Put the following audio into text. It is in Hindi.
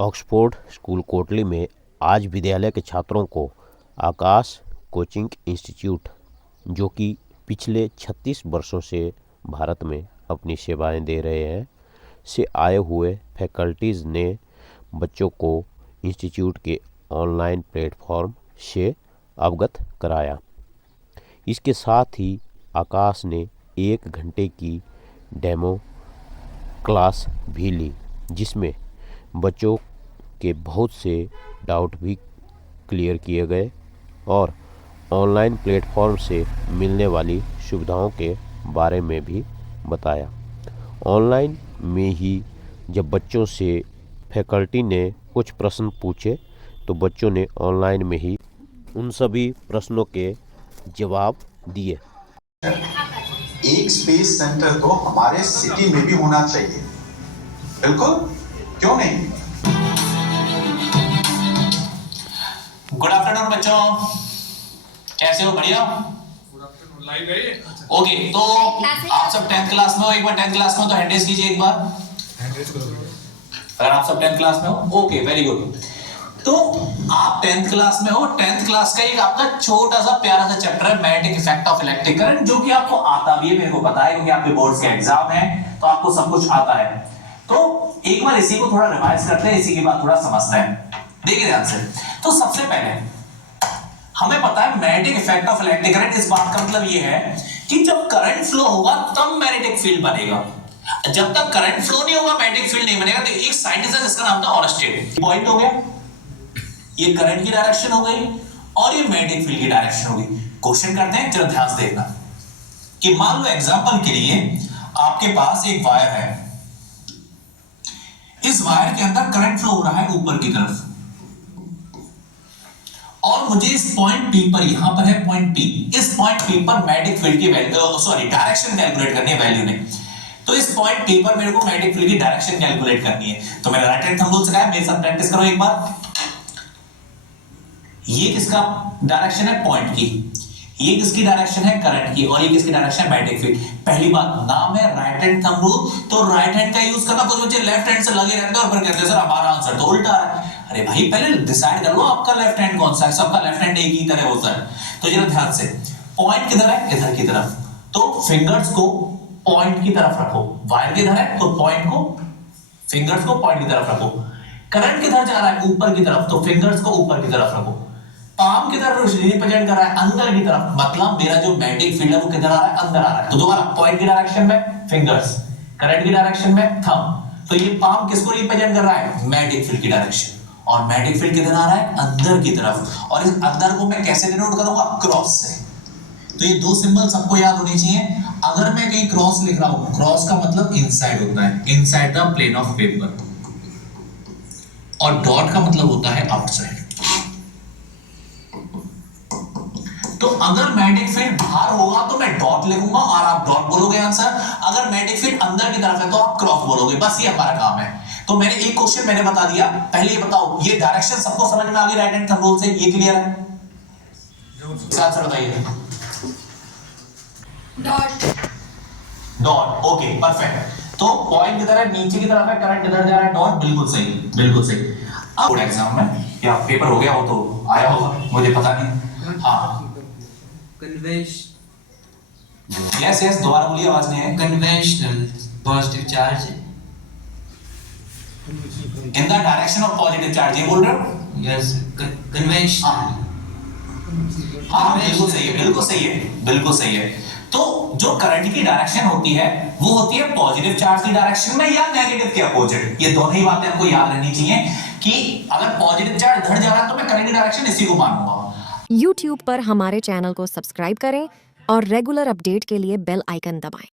ऑक्सफोर्ड स्कूल कोटली में आज विद्यालय के छात्रों को आकाश कोचिंग इंस्टीट्यूट, जो कि पिछले 36 वर्षों से भारत में अपनी सेवाएं दे रहे हैं, से आए हुए फैकल्टीज़ ने बच्चों को इंस्टीट्यूट के ऑनलाइन प्लेटफॉर्म से अवगत कराया। इसके साथ ही आकाश ने 1 घंटे की डेमो क्लास भी ली, जिसमें बच्चों के बहुत से डाउट भी क्लियर किए गए और ऑनलाइन प्लेटफॉर्म से मिलने वाली सुविधाओं के बारे में भी बताया। ऑनलाइन में ही जब बच्चों से फैकल्टी ने कुछ प्रश्न पूछे तो बच्चों ने ऑनलाइन में ही उन सभी प्रश्नों के जवाब दिए। एक स्पेस सेंटर तो हमारे सिटी में भी होना चाहिए। बिल्कुल, क्यों नहीं? गुड आफ्टरनून बच्चों, कैसे हो? बढ़िया। ओके, तो आप सब 10th क्लास में हो? एक बार 10th क्लास में हो तो हैंड रेज कीजिए एक बार। अगर आप सब 10th क्लास में हो, ओके, वेरी गुड। तो आप 10th क्लास में हो। 10th क्लास का एक आपका छोटा सा प्यारा सा चैप्टर है magnetic effect of electric current, जो कि आपको आता भी है, मेरे को पता है, क्योंकि आपके बोर्ड्स के एग्जाम है तो आपको सब कुछ आता है। तो एक बार इसी को थोड़ा रिवाइज करते हैं, इसी के बाद थोड़ा समझते हैं। देखिए ध्यान से। तो सबसे पहले हमें पता है magnetic effect of electric current, इस बात का मतलब ये है कि जब करंट फ्लो होगा तब मैग्नेटिक फील्ड बनेगा। जब तक करंट फ्लो नहीं होगा मैग्नेटिक फील्ड नहीं बनेगा। तो एक साइंटिस्ट है जिसका नाम था ऑरस्टेड। पॉइंट हो गया, ये करंट की डायरेक्शन हो गई और ये मैग्नेटिक फील्ड की डायरेक्शन हो गई। क्वेश्चन करते हैं, जरा ध्यान से देखना कि मान लो एग्जांपल के लिए आपके पास एक वायर है। इस वायर के अंदर करंट फ्लो हो रहा है ऊपर की तरफ और मुझे इस पॉइंट P पर, यहां पर है पॉइंट P, इस पॉइंट P पर मैग्नेटिक फील्ड की वैल्यू डायरेक्शन कैलकुलेट करनी है, वैल्यू नहीं। तो इस पॉइंट P पर मेरे को मैग्नेटिक फील्ड की डायरेक्शन कैलकुलेट करनी है। तो मैंने राइट हैंड थंब रूल सिखाया, मेरे साथ प्रैक्टिस करो एक बार। ये किसका डायरेक्शन है? पॉइंट की। ये किसकी डायरेक्शन है? करंट की। और ये किसकी डायरेक्शन है? Magnetic field. पहली बात, नाम है राइट हैंड थंब रूल, तो राइट हैंड का यूज करना। कुछ बच्चे लेफ्ट हैंड से लगे रहते हैं और फिर कहते हैं सर हमारा आंसर तो उल्टा है। अरे भाई, पहले डिसाइड कर लो आपका लेफ्ट हैंड कौन सा है। सबका लेफ्ट हैंड एक ही तरह होता है। तो जरा ध्यान से, पॉइंट किधर है? इधर की तरफ। तो फिंगर्स को पॉइंट की तरफ रखो। वायर किधर है? तो पॉइंट को, फिंगर्स को पॉइंट की तरफ रखो। करंट किधर जा रहा है? ऊपर की तरफ, तो फिंगर्स को ऊपर की तरफ रखो। पाम की तरफ रिप्रेजेंट कर रहा है अंदर की तरफ, मतलब मेरा जो मैग्नेटिक फील्ड है वो किधर आ रहा है? अंदर आ रहा है। तो दोबारा, पॉइंट की डायरेक्शन में फिंगर्स, करंट की डायरेक्शन में थंब। तो ये पाम किसको रिप्रेजेंट कर रहा है? मैग्नेटिक फील्ड की डायरेक्शन। और मैग्नेटिक फील्ड किधर आ रहा है? अंदर की तरफ। और इस अंदर को मैं कैसे डिनोट करूंगा? क्रॉस से। तो ये दो सिंबल सबको याद होने चाहिए। अगर मैं कहीं क्रॉस लिख रहा हूं, क्रॉस का मतलब इनसाइड होता है, inside the plane of paper. और डॉट का मतलब होता है आउटसाइड। तो अगर मैग्नेटिक फील्ड बाहर होगा तो मैं डॉट लिखूंगा और आप डॉट बोलोगे आंसर। अगर मैग्नेटिक फील्ड अंदर की तरफ है तो आप क्रॉस बोलोगे। बस ये हमारा काम है। तो मैंने एक क्वेश्चन मैंने बता दिया। पहले ये बताओ, ये डायरेक्शन सबको समझ में आ गई राइट हैंड थंब रूल से? ये क्लियर है? साथ से बताइए। डॉट। Dot, okay, perfect. तो पॉइंट किधर है? नीचे की तरफ है। करंट किधर जा रहा है? डॉट। बिल्कुल सही, बिल्कुल सही। अब बोर्ड एग्जाम में या पेपर हो गया हो तो आया होगा, मुझे पता नहीं। हाँ, यस यस, दोबारा बोलिए, आवाज नहीं है। Conventional positive charge in the direction of positive charge, ये बोल रहे हो? Yes, conventional. हाँ, बिल्कुल सही है, बिल्कुल सही है, बिल्कुल सही है। तो जो करंट की डायरेक्शन होती है वो होती है पॉजिटिव चार्ज की डायरेक्शन में या नेगेटिव के अपोजिट। ये दोनों ही बातें आपको याद रहनी चाहिए कि अगर पॉजिटिव चार्ज इधर जा रहा है तो मैं करंट की डायरेक्शन इसी को मानूंगा। YouTube पर हमारे चैनल को सब्सक्राइब करें और रेगुलर अपडेट के लिए बेल आइकन दबाएं।